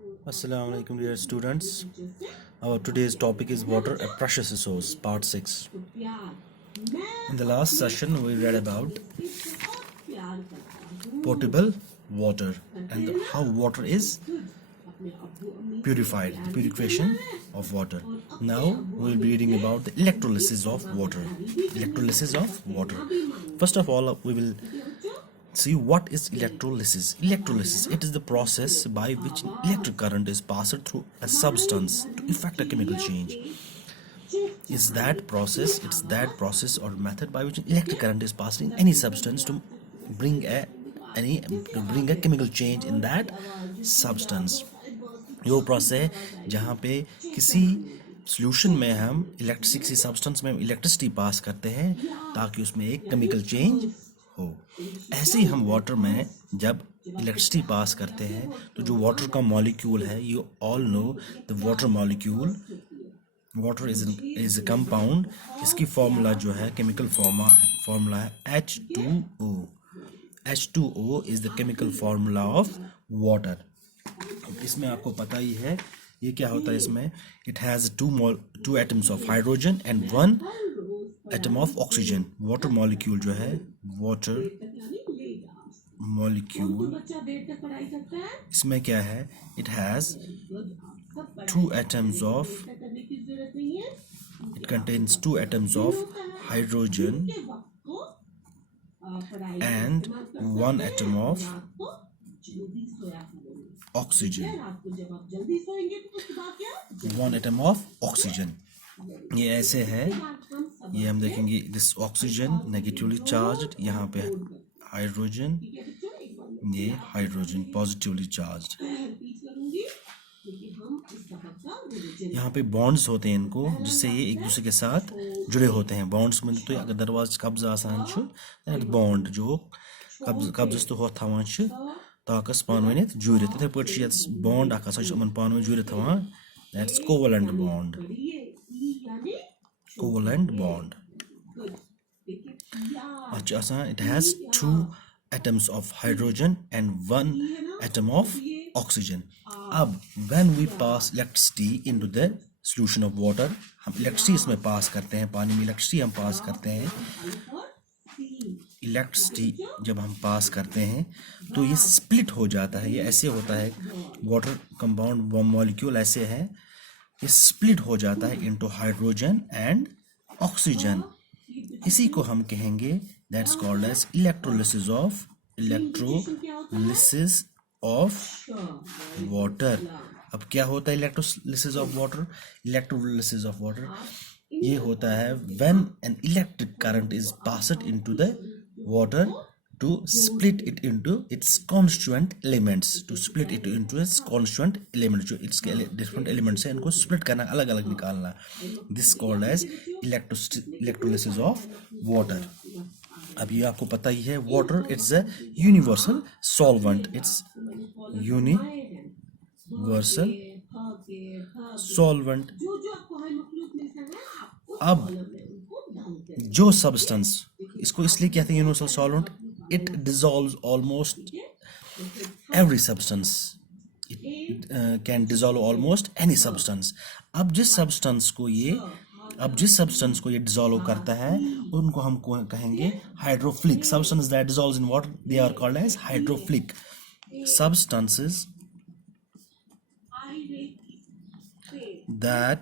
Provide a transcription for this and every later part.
Assalamu alaikum dear students. Our today's topic is water, a precious resource, part 6. In the last session we read about potable water and how water is purified, the purification of water. Now we will be reading about the electrolysis of water. Electrolysis of water. First of all, we will see what is electrolysis. Electrolysis, it is the process by which electric current is passed through a substance to effect a chemical change. It's that process or method by which electric current is passed in any substance to bring a chemical change in that substance. ये वो process है जहाँ पे किसी solution में हम किसी substance में इलेक्ट्रिसिटी पास करते हैं ताकि उसमें एक केमिकल चेंज हो। ऐसे ही हम वाटर में जब इलेक्ट्रिसिटी पास करते हैं तो जो वाटर का मॉलिक्यूल है, you all know the water molecule, water is a compound. इसकी फॉर्मूला जो है, केमिकल फॉर्मूला है H2O। H2O is the chemical formula of water. इसमें आपको पता ही है ये क्या होता है। इसमें it has two atoms of hydrogen and 1 atom of oxygen. Water molecule जो है, वाटर मॉलिक्यूल, इसमें क्या है, it has 2 atoms of, it contains 2 atoms of hydrogen and 1 atom of oxygen, 1 atom of oxygen. ये ऐसे है, ये हम देखेंगे, दिस ऑक्सीजन नेगेटिवली चार्ज्ड, यहाँ पे हाइड्रोजन, ये हाइड्रोजन पॉजिटिवली चार्ज्ड। यहाँ पे बॉन्ड्स होते हैं इनको, जिससे ये एक दूसरे के साथ जुड़े होते हैं। बॉन्ड्स में तो अगर दरवाज कब्ज आसान दैट बॉन्ड जो कब्ज तो हो थवान ताकस पानवे जुड़ित, इथे पे बॉन्ड पानवे जुड़ित थवान, that's covalent bond, covalent bond. It has 2 atoms of hydrogen and 1 atom of oxygen. अब when we pass electricity into the solution of water, हम इलेक्ट्रिसिटी इसमें पास करते हैं, पानी में इलेक्ट्रिसिटी हम पास करते हैं। इलेक्ट्रिसिटी जब हम पास करते हैं तो ये स्प्लिट हो जाता है। ये ऐसे होता है, वाटर कंपाउंड मॉलिक्यूल ऐसे है, ये स्प्लिट हो जाता है इनटू हाइड्रोजन एंड ऑक्सीजन। इसी को हम कहेंगे, that's called as electrolysis of water. अब क्या होता है electrolysis of water? Electrolysis of water ये होता है when an electric current is passed into the water to split it into its constituent elements, जो इसके different elements हैं, इनको split करना, अलग अलग निकालना। This called as electrolysis of water। अब ये आपको पता ही है, water it's a universal solvent, it's universal solvent। अब जो substance, इसको इसलिए कहते हैं universal solvent, it dissolves almost every substance, it can dissolve almost any substance। अब जिस सब्सटेंस को ये डिसॉल्व करता है उनको हम कहेंगे hydrophilic. Substance that dissolves in water, they are called as hydrophilic substances that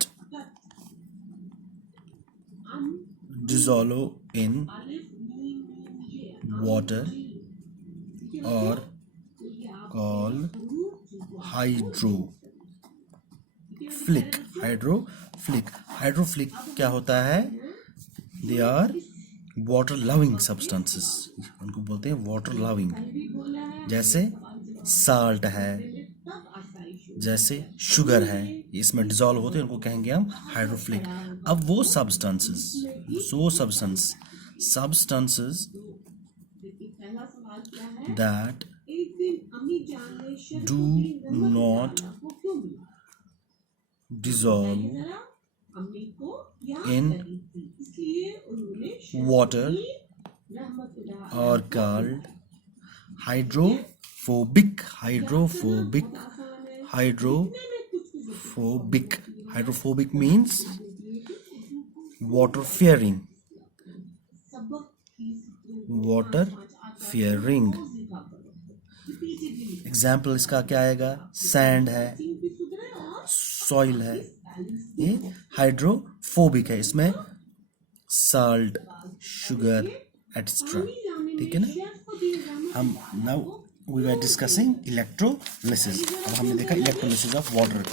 dissolve in water or called hydrophilic. Hydrophilic क्या होता है? They are water loving substances, उनको बोलते हैं वाटर लविंग। जैसे साल्ट है, जैसे शुगर है, इसमें डिसॉल्व होते हैं, उनको कहेंगे हम हाइड्रोफिलिक। अब वो substances that do not dissolve in water are called hydrophobic hydrophobic. Hydrophobic means water fearing. Water fearing. Example इसका क्या आएगा? सैंड है, सॉइल है, ये हाइड्रोफोबिक है, इसमें साल्ट, शुगर एटसेट्रा. ठीक है ना. हम now we are discussing electrolysis. अब हमने देखा electrolysis of water.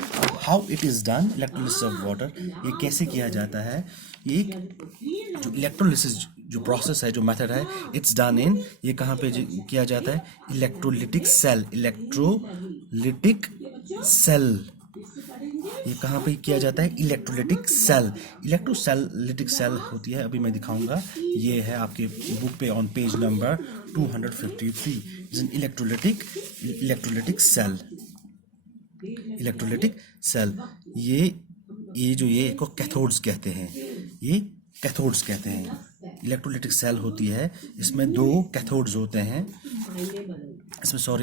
How it is done. Electrolysis of water ये कैसे किया जाता है? ये जो इलेक्ट्रोलिसिस जो प्रोसेस है, जो मेथड है, इट्स डन इन, ये कहाँ पे किया जाता है? Electrolytic cell. इलेक्ट्रोलिटिक सेल ये कहाँ पे किया जाता है? Electrolytic cell. इलेक्ट्रोलिटिक सेल होती है, अभी मैं दिखाऊंगा. ये है आपके बुक पे on page number 253. Electrolytic cell. Electrolytic cell ये जो ये को कैथोड्स कहते हैं. ये कैथोड्स कहते हैं. इलेक्ट्रोलिटिक सेल होती है, इसमें दो कैथोड्स होते हैं.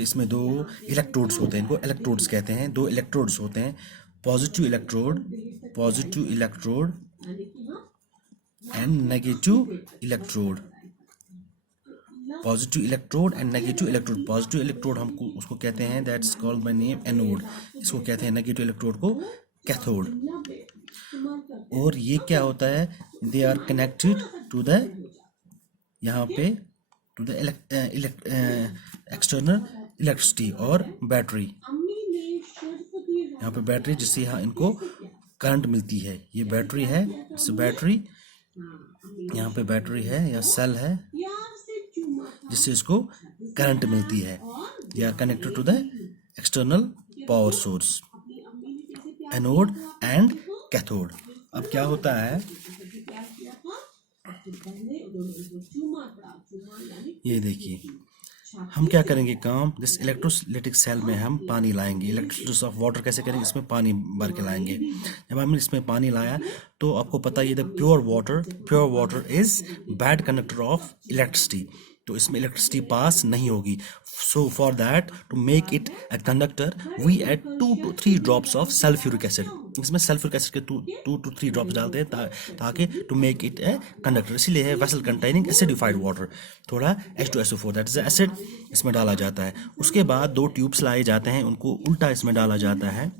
इसमें दो इलेक्ट्रोड्स होते हैं. इनको इलेक्ट्रोड्स कहते हैं. दो इलेक्ट्रोड्स होते हैं. Positive electrode and negative electrode. Positive electrode and negative electrode. Positive electrode हमको उसको कहते हैं, that's called by name anode. इसको कहते हैं नेगेटिव इलेक्ट्रोड को कैथोड. और ये क्या होता है? They are connected to the यहाँ पे टू द एक्सटर्नल इलेक्ट्रिसिटी और बैटरी. यहाँ पे बैटरी, जिससे यहाँ इनको करंट मिलती है. ये बैटरी है, इस बैटरी यहाँ पे बैटरी है या सेल है, जिससे इसको करंट मिलती है. They are connected to the external power source. Anode and cathode. अब क्या होता है? ये देखिए, हम क्या करेंगे काम. दिस इलेक्ट्रोलिटिक सेल में हम पानी लाएंगे. इलेक्ट्रोलिसिस ऑफ वाटर कैसे करेंगे? इसमें पानी भर के लाएंगे. जब हमने इसमें पानी लाया तो आपको पता है, ये pure water is bad conductor of electricity. तो इसमें इलेक्ट्रिसिटी पास नहीं होगी. So for that, to make it a conductor, we add 2 to 3 drops of sulphuric acid. इसमें सल्फ्यूरिक एसिड के 2 to 3 ड्रॉप्स डालते हैं ताकि to make it a conductor. इसीलिए है वेसल कंटेनिंग एसिडिफाइड वाटर. थोड़ा H2SO4 दैट इज एसिड इसमें डाला जाता है. उसके बाद 2 ट्यूब्स लाए जाते हैं, उनको उल्टा इसमें डाला जाता है.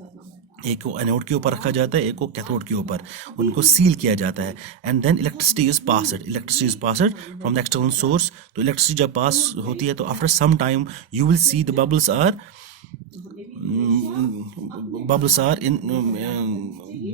एक को एनोड के ऊपर रखा जाता है, एक को कैथोड के ऊपर. उनको सील किया जाता है. And then electricity is passed from the external source. तो इलेक्ट्रिसिटी जब पास होती है तो after some time you will see the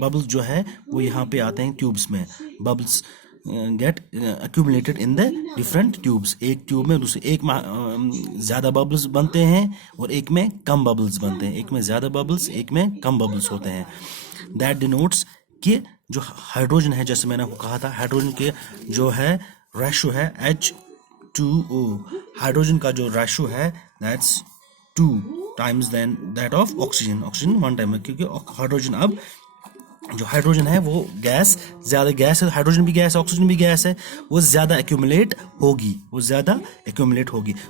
bubbles जो है वो यहाँ पे आते हैं ट्यूब्स में. Bubbles get accumulated in the different tubes. एक ट्यूब में एक में ज़्यादा बबल्स बनते हैं और एक में कम बबल्स बनते हैं. एक में ज़्यादा बबल्स, एक में कम बबल्स होते हैं. दैट डिनोट्स कि जो हाइड्रोजन है, जैसे मैंने आपको कहा था, हाइड्रोजन के जो है रेशो है H2O. हाइड्रोजन का जो रेशो है that's 2 times than that of oxygen. 1 time है, क्योंकि हाइड्रोजन, अब जो हाइड्रोजन है वो ज़्यादा गैस है. हाइड्रोजन भी गैस है, ऑक्सीजन भी गैस है. वो ज़्यादा एक्यूमुलेट होगी.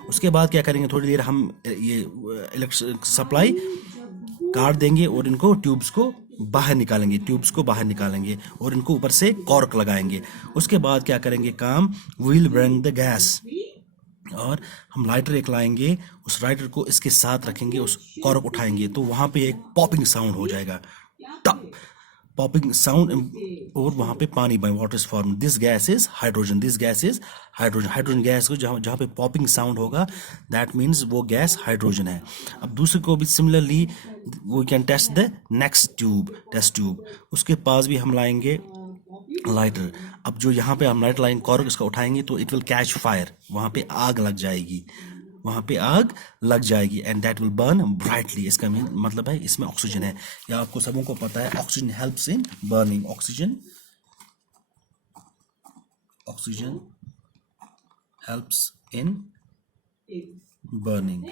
उसके बाद क्या करेंगे? थोड़ी देर हम ये इलेक्ट्रिक सप्लाई काट देंगे और इनको ट्यूब्स को बाहर निकालेंगे और इनको ऊपर से कॉर्क लगाएंगे. उसके बाद क्या करेंगे काम? Will bring the gas. और हम लाइटर एक लाएंगे, उस लाइटर को इसके साथ रखेंगे, उस कॉर्क उठाएंगे तो वहाँ पे एक पॉपिंग साउंड हो जाएगा. पॉपिंग साउंड, और वहाँ पे पानी by water is form. This gas is hydrogen. Hydrogen gas को जहाँ पे पॉपिंग साउंड होगा, दैट मीन्स वो गैस हाइड्रोजन है. अब दूसरे को भी similarly we can test the next tube. उसके पास भी हम लाएंगे लाइटर. अब जो यहाँ पे हम लाइटर लाएंगे, कॉर्क इसका उठाएंगे तो इट विल कैच फायर. वहाँ पे आग लग जाएगी and that will burn brightly. इसका मतलब है इसमें ऑक्सीजन है. या आपको सबों को पता है oxygen helps in burning. Oxygen helps in burning.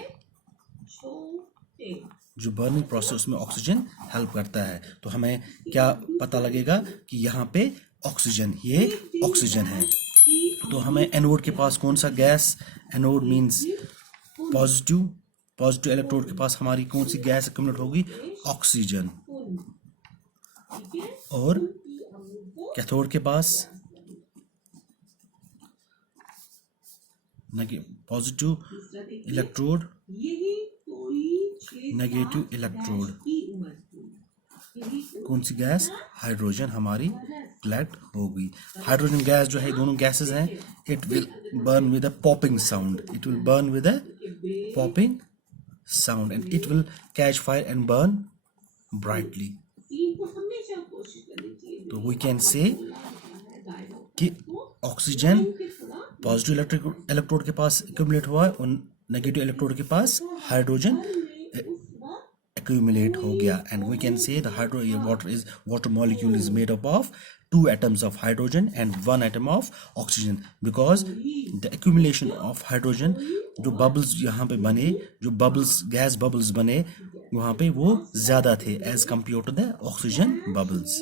जो बर्निंग प्रोसेस में ऑक्सीजन हेल्प करता है. तो हमें क्या पता लगेगा कि यहाँ पे ऑक्सीजन, ये ऑक्सीजन है. तो हमें एनोड के पास कौन सा gas? Anode means positive positive electrode के पास हमारी कौन सी गैस एक्यूमुलेट होगी? ऑक्सीजन। और कैथोड के पास पॉजिटिव इलेक्ट्रोड, नेगेटिव इलेक्ट्रोड, कौन सी गैस? हाइड्रोजन हमारी कलेक्ट होगी। हाइड्रोजन गैस जो है, दोनों गैसेस हैं, it will burn with a popping sound, it will burn with a popping sound and it will catch fire and burn brightly. तो we can say कि oxygen positive electrode के पास accumulate हुआ है और नेगेटिव इलेक्ट्रोड के पास hydrogen accumulate हो गया, and we can say the water molecule is made up of 2 atoms of hydrogen and 1 atom of oxygen, because the accumulation of hydrogen, जो bubbles यहाँ पे बने, जो bubbles गैस bubbles बने वहाँ पे वो ज्यादा थे as compared to the oxygen bubbles।